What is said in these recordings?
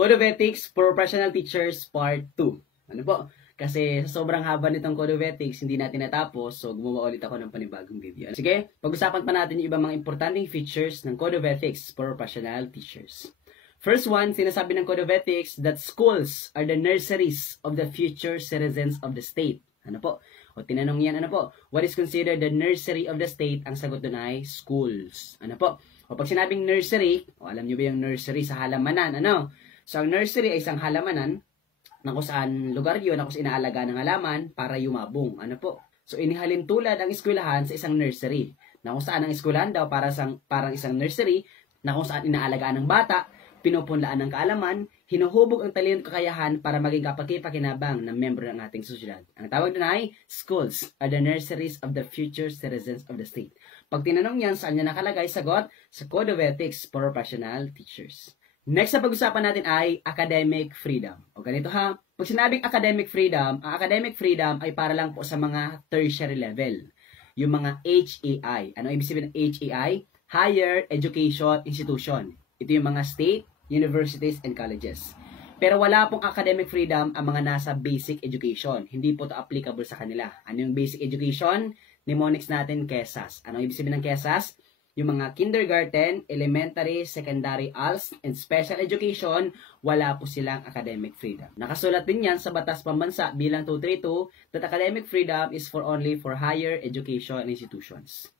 Code of Ethics for Professional Teachers Part 2. Ano po? Kasi sa sobrang haba nitong Code of Ethics, hindi natin natapos, so gumawa ulit ako ng panibagong video. Sige, pag-usapan pa natin yung ibang mga importanteng features ng Code of Ethics for Professional Teachers. First one, sinasabi ng Code of Ethics that schools are the nurseries of the future citizens of the state. Ano po? O tinanong yan, ano po? What is considered the nursery of the state? Ang sagot doon ay schools. Ano po? O pag sinabing nursery, alam nyo ba yung nursery sa halamanan? Ano? So, ang nursery ay isang halamanan na kung saan lugar yun, na kung saan inaalaga ng halaman para yumabong. Ano po? So, inihalin tulad ang eskwelahan sa isang nursery. Na kung saan ang eskwelahan daw parang isang nursery, na kung saan inaalagaan ng bata, pinupunlaan ng kaalaman, hinuhubog ang talento at kakayahan para maging kapaki-pakinabang ng membro ng ating sosyedad. Ang tawag doon ay, schools are the nurseries of the future citizens of the state. Pag tinanong yan, saan niya nakalagay? Sagot, sa Code of Ethics for Professional Teachers. Next na pag-usapan natin ay academic freedom. O ganito ha, pag sinabing academic freedom, ang academic freedom ay para lang po sa mga tertiary level. Yung mga HEI. Ano ibig sabihin ng HEI? Higher Education Institution. Ito yung mga state, universities, and colleges. Pero wala pong academic freedom ang mga nasa basic education. Hindi po ito applicable sa kanila. Ano yung basic education? Mnemonics natin, KESAS. Ano ibig sabihin ng KESAS? Yung mga kindergarten, elementary, secondary, ALS, and special education, wala po silang academic freedom. Nakasulat din yan sa Batas Pambansa bilang 232 that academic freedom is only for higher education institutions.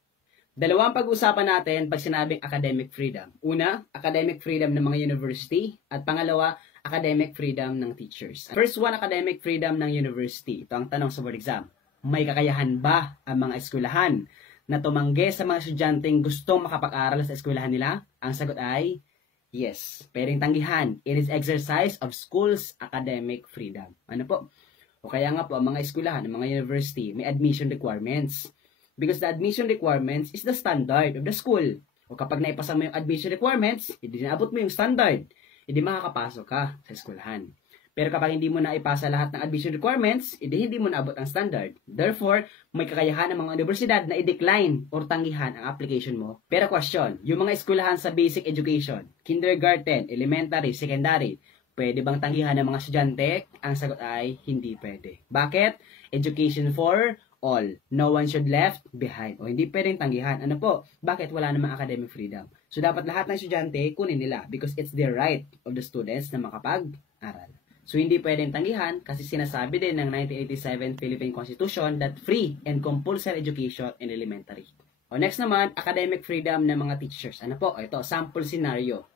Dalawang pag-usapan natin pag sinabing academic freedom. Una, academic freedom ng mga university. At pangalawa, academic freedom ng teachers. First one, academic freedom ng university. Ito ang tanong sa board exam. May kakayahan ba ang mga eskwelahan na tumanggi sa mga estudyanteng gustong makapag-aral sa eskwelahan nila? Ang sagot ay yes. Pwedeng tanggihan. It is exercise of schools' academic freedom. Ano po? O kaya nga po, ang mga eskwelahan, ang mga university, may admission requirements. Because the admission requirements is the standard of the school. O kapag naipasa mo yung admission requirements, hindi naabot mo yung standard, hindi makakapasok ka sa eskwelahan. Pero kapag hindi mo na ipasa lahat ng admission requirements, hindi mo naabot ang standard. Therefore, may kakayahan ng mga universidad na i-decline or tanggihan ang application mo. Pero question, yung mga eskwelahan sa basic education, kindergarten, elementary, secondary, pwede bang tanggihan ng mga estudyante? Ang sagot ay hindi pwede. Bakit? Education for all. No one should left behind. O hindi pwedeng tanggihan. Ano po? Bakit? Wala namang academic freedom. So dapat lahat ng estudyante kunin nila because it's the right of the students na makapag-aral. So hindi pwedeng tanggihan kasi sinasabi din ng 1987 Philippine Constitution that free and compulsory education in elementary. O next naman, academic freedom ng mga teachers. Ano po? Ito, sample scenario.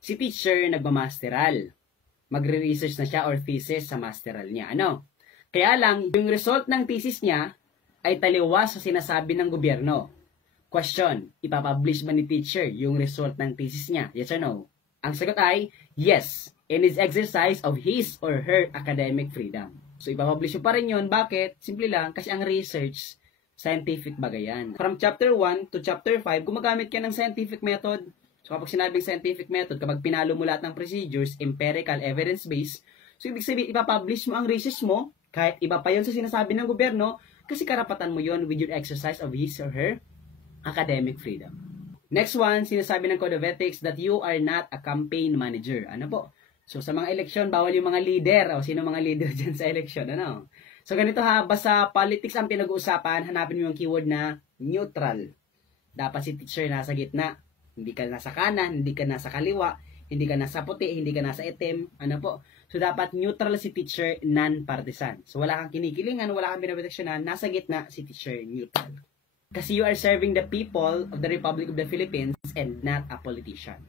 Si teacher nagmamasteral. Magre-research na siya or thesis sa masteral niya. Ano? Kaya lang, yung result ng thesis niya ay taliwas sa sinasabi ng gobyerno. Question, ipapublish ba ni teacher yung result ng thesis niya? Yes or no? Ang sagot ay yes. In his exercise of his or her academic freedom. So, ipapublish mo pa rin yun. Bakit? Simple lang, kasi ang research, scientific bagay yan. From chapter 1 to chapter 5, gumagamit ka ng scientific method. So, kapag sinabing scientific method, kapag pinalo mo lahat ng procedures, empirical, evidence-based, so, ibig sabihin, ipapublish mo ang research mo, kahit iba pa yun sa sinasabi ng gobyerno, kasi karapatan mo yun with your exercise of his or her academic freedom. Next one, sinasabi ng Code of Ethics that you are not a campaign manager. Ano po? So, sa mga eleksyon, bawal yung mga leader. O, sino mga leader dyan sa eleksyon? Ano? So, ganito ha, basta politics ang pinag-uusapan, hanapin mo yung keyword na neutral. Dapat si teacher nasa gitna. Hindi ka nasa kanan, hindi ka nasa kaliwa, hindi ka nasa puti, hindi ka nasa itim. Ano po? So, dapat neutral si teacher, non-partisan. So, wala kang kinikilingan, wala kang binaproteksyonan, nasa gitna si teacher, neutral. Kasi you are serving the people of the Republic of the Philippines and not a politician.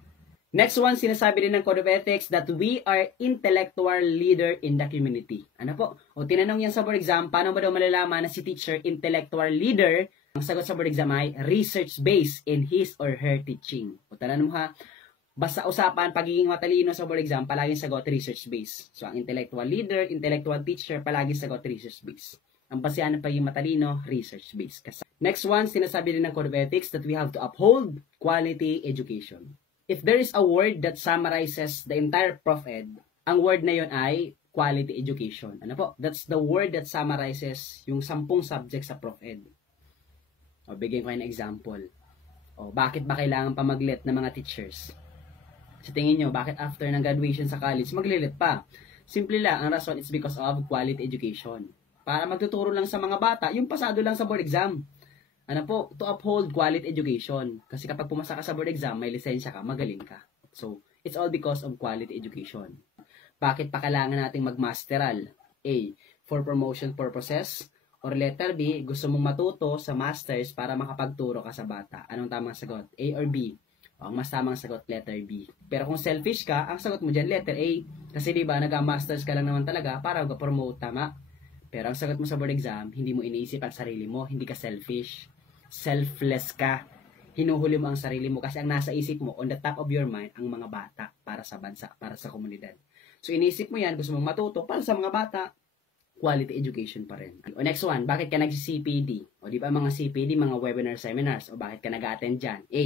Next one, sinasabi din ng Code of Ethics that we are intellectual leader in the community. Ano po? O tinanong yan sa board exam, paano ba daw malalaman na si teacher intellectual leader? Ang sagot sa board exam ay research-based in his or her teaching. O tanong mo ha, basta usapan, pagiging matalino sa board exam, palaging sagot research-based. So ang intellectual leader, intellectual teacher, palaging sagot research-based. Ang basihan ng pagiging matalino, research-based. Next one, sinasabi din ng Code of Ethics that we have to uphold quality education. If there is a word that summarizes the entire Prof-Ed, ang word na yon ay quality education. Ano po? That's the word that summarizes yung 10 subjects sa Prof-Ed. O, bigyan ko kayo ng example. O, bakit ba kailangan pamaglit ng mga teachers? Sa tingin nyo, bakit after ng graduation sa college, maglilit pa? Simple lang, ang rason is because of quality education. Para magtuturo lang sa mga bata, yung pasado lang sa board exam. Ano po? To uphold quality education. Kasi kapag pumasa ka sa board exam, may lisensya ka, magaling ka. So, it's all because of quality education. Bakit pa kailangan nating magmasteral? A. For promotion purposes. Or letter B, gusto mong matuto sa masters para makapagturo ka sa bata. Anong tamang sagot? A or B? Ang mas tamang sagot, letter B. Pero kung selfish ka, ang sagot mo dyan, letter A. Kasi diba, nag-masters ka lang naman talaga para mag-promote, tama? Pero ang sagot mo sa board exam, hindi mo iniisip ang sarili mo, hindi ka selfish. Selfless ka. Hinuhuli mo ang sarili mo kasi ang nasa isip mo, on the top of your mind, ang mga bata para sa bansa, para sa komunidad. So, iniisip mo yan, gusto mong matuto para sa mga bata, quality education pa rin. O next one, bakit ka nag-CPD? O di ba mga CPD, mga webinar seminars? O bakit ka nag-attend dyan? A,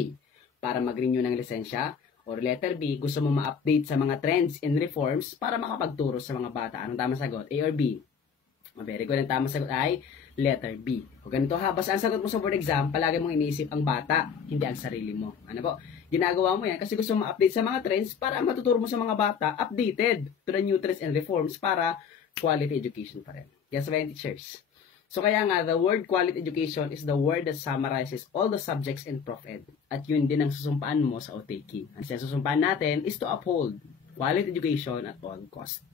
para mag-renew ng lisensya. Or letter B, gusto mo ma-update sa mga trends and reforms para makapagturo sa mga bata. Anong tamang sagot? A or B? Very good. Ang tamang sagot ay letter B. O ganito ha, basta ang sagot mo sa board exam, palagi mong iniisip ang bata, hindi ang sarili mo. Ano po? Ginagawa mo yan kasi gusto mo ma-update sa mga trends para matuturo mo sa mga bata updated to the new trends and reforms para quality education pa rin. Yes, ba yung teachers? So kaya nga, the word quality education is the word that summarizes all the subjects in Prof Ed. At yun din ang susumpaan mo sa OTK. Ang susumpaan natin is to uphold quality education at all cost.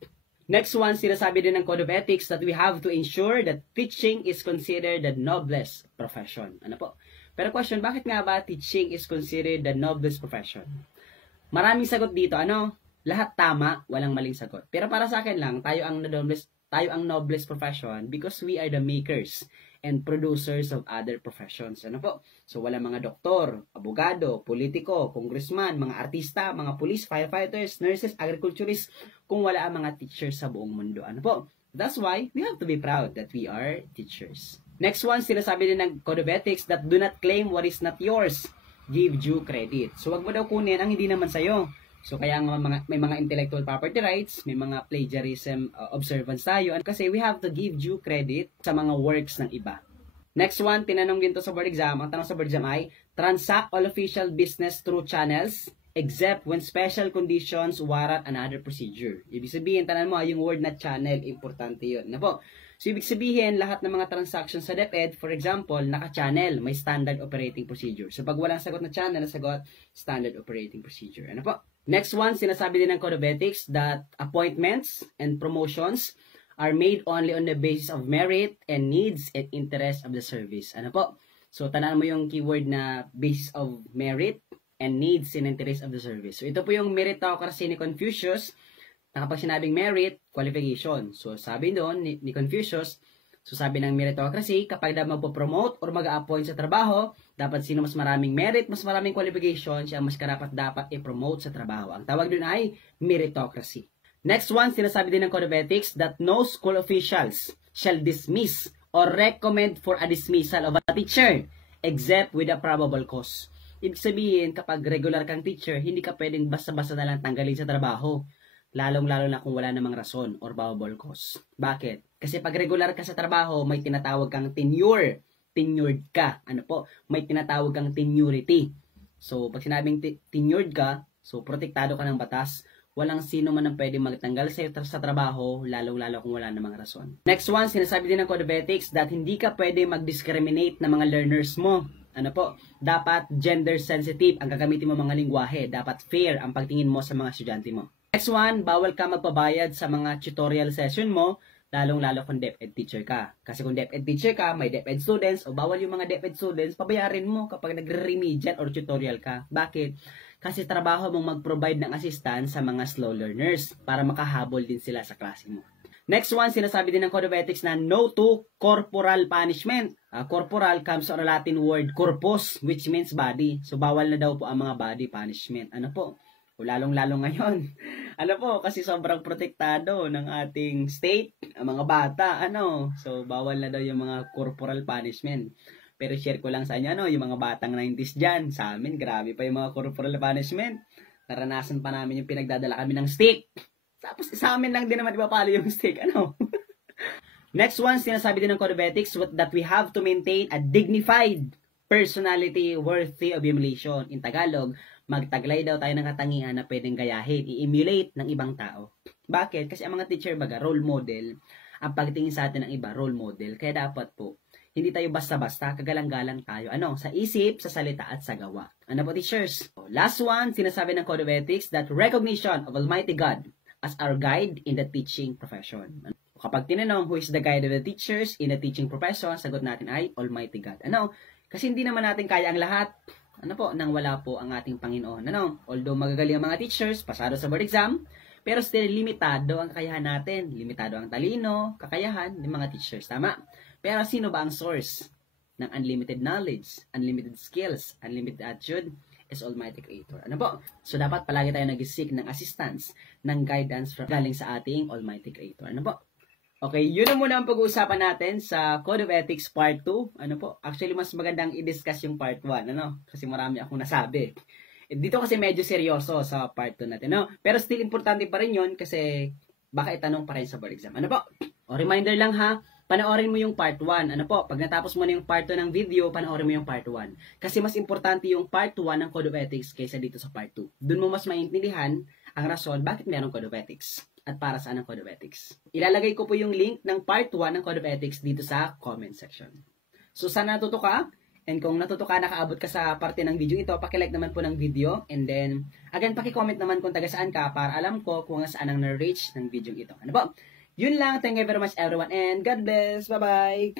Next one, sinasabi din ng Code of Ethics that we have to ensure that teaching is considered the noblest profession. Ano po? Pero question, bakit nga ba teaching is considered the noblest profession? Maraming sagot dito. Ano? Lahat tama, walang maling sagot. Pero para sa akin lang, tayo ang noblest profession because we are the makers and producers of other professions. Ano po? So, wala mga doktor, abogado, politiko, congressman, mga artista, mga police, firefighters, nurses, agriculturists, kung wala ang mga teachers sa buong mundo. Ano po? That's why we have to be proud that we are teachers. Next one, sinasabi din ng Code of Ethics that do not claim what is not yours. Give due credit. So, wag mo daw kunin ang hindi naman sa'yo. So, kaya nga may mga intellectual property rights, may mga plagiarism observance tayo. Kasi we have to give due credit sa mga works ng iba. Next one, tinanong din to sa board exam. Ang tanong sa board exam ay, transact all official business through channels, except when special conditions warrant another procedure. Ibig sabihin, tanan mo, yung word na channel, importante yun. Na po? So, ibig sabihin, lahat ng mga transactions sa DepEd, for example, naka-channel, may standard operating procedure. So, pag walang sagot na channel, nasagot, standard operating procedure. Ano po? Next one, sinasabi din ng Code of Ethics that appointments and promotions are made only on the basis of merit and needs and interest of the service. Ano po? So, tandaan mo yung keyword na basis of merit and needs and interest of the service. So, ito po yung meritocracy ni Confucius. Kapag sinabing merit, qualification. So, sabi doon ni Confucius, so sabi ng meritocracy, kapag na magpo-promote or mag-a-appoint sa trabaho, dapat sino mas maraming merit, mas maraming qualification, siya mas karapat dapat i-promote sa trabaho. Ang tawag doon ay meritocracy. Next one, sinasabi din ng Code of Ethics that no school officials shall dismiss or recommend for a dismissal of a teacher except with a probable cause. Ibig sabihin, kapag regular kang teacher, hindi ka pwedeng basta-basta na lang tanggalin sa trabaho. Lalong-lalo na kung wala namang rason or probable cause. Bakit? Kasi pag regular ka sa trabaho, may tinatawag kang tenure. Tenured ka. Ano po? May tinatawag kang tenurity. So, pag sinabing tenured ka, so protektado ka ng batas, walang sino man ang pwedeng magtanggal sa trabaho, lalong-lalo kung wala namang rason. Next one, sinasabi din ng Code of Ethics that hindi ka pwede mag-discriminate ng mga learners mo. Ano po? Dapat gender sensitive ang gagamitin mo mga lingwahe. Dapat fair ang pagtingin mo sa mga estudyante mo. Next one, bawal ka magpabayad sa mga tutorial session mo, lalong-lalo kung DepEd teacher ka. Kasi kung DepEd teacher ka, may DepEd students, o bawal yung mga DepEd students, pabayarin mo kapag nagre-remedial or tutorial ka. Bakit? Kasi trabaho mong mag-provide ng assistance sa mga slow learners para makahabol din sila sa klase mo. Next one, sinasabi din ng Code of Ethics na no to corporal punishment. Corporal comes from a Latin word corpus, which means body. So, bawal na daw po ang mga body punishment. Ano po? O lalong-lalo ngayon. Ano po, kasi sobrang protektado ng ating state, ang mga bata, ano. So, bawal na daw yung mga corporal punishment. Pero share ko lang sa inyo, ano, yung mga batang 90s dyan. Sa amin, grabe pa yung mga corporal punishment. Naranasan pa namin yung pinagdadala kami ng stick. Tapos, sa amin lang din naman ipapalo yung stick, ano. Next one, sinasabi din ng Code of Ethics that we have to maintain a dignified personality worthy of emulation. In Tagalog, magtaglay daw tayo ng katangian na pwedeng gayahin, i-emulate ng ibang tao. Bakit? Kasi ang mga teacher baga, role model, ang pagtingin sa atin ng iba, role model. Kaya dapat po, hindi tayo basta-basta, kagalang-galang tayo. Sa isip, sa salita, at sa gawa. Ano po, teachers? Last one, sinasabi ng Code of Ethics that recognition of Almighty God as our guide in the teaching profession. Kapag tinanong who is the guide of the teachers in the teaching profession, sagot natin ay Almighty God. Kasi hindi naman natin kaya ang lahat. Nang wala po ang ating Panginoon. Although magagaling ang mga teachers, pasado sa board exam, pero still limitado ang kakayahan natin. Limitado ang talino, kakayahan ng mga teachers. Tama? Pero sino ba ang source ng unlimited knowledge, unlimited skills, unlimited attitude? Is Almighty Creator. So, dapat palagi tayo nag-seek ng assistance, ng guidance galing sa ating Almighty Creator. Okay, yun na muna ang pag-uusapan natin sa Code of Ethics Part 2. Actually, mas magandang i-discuss yung Part 1, Kasi marami akong nasabi. Dito kasi medyo seryoso sa Part 2 natin, Pero still, importante pa rin yun kasi baka itanong pa rin sa board exam. Reminder lang ha, panoorin mo yung Part 1. Pag natapos mo na yung Part 2 ng video, panoorin mo yung Part 1. Kasi mas importante yung Part 1 ng Code of Ethics kaysa dito sa Part 2. Doon mo mas maintindihan ang rason bakit merong Code of Ethics at para saan ang Code of Ethics. Ilalagay ko po yung link ng Part 1 ng Code of Ethics dito sa comment section. So, sana natuto ka. And kung natuto ka, nakaabot ka sa parte ng video ito, pakilike naman po ng video. And then, again, pakicomment naman kung taga saan ka para alam ko kung saan ang na-reach ng video ito. Yun lang. Thank you very much everyone and God bless. Bye-bye.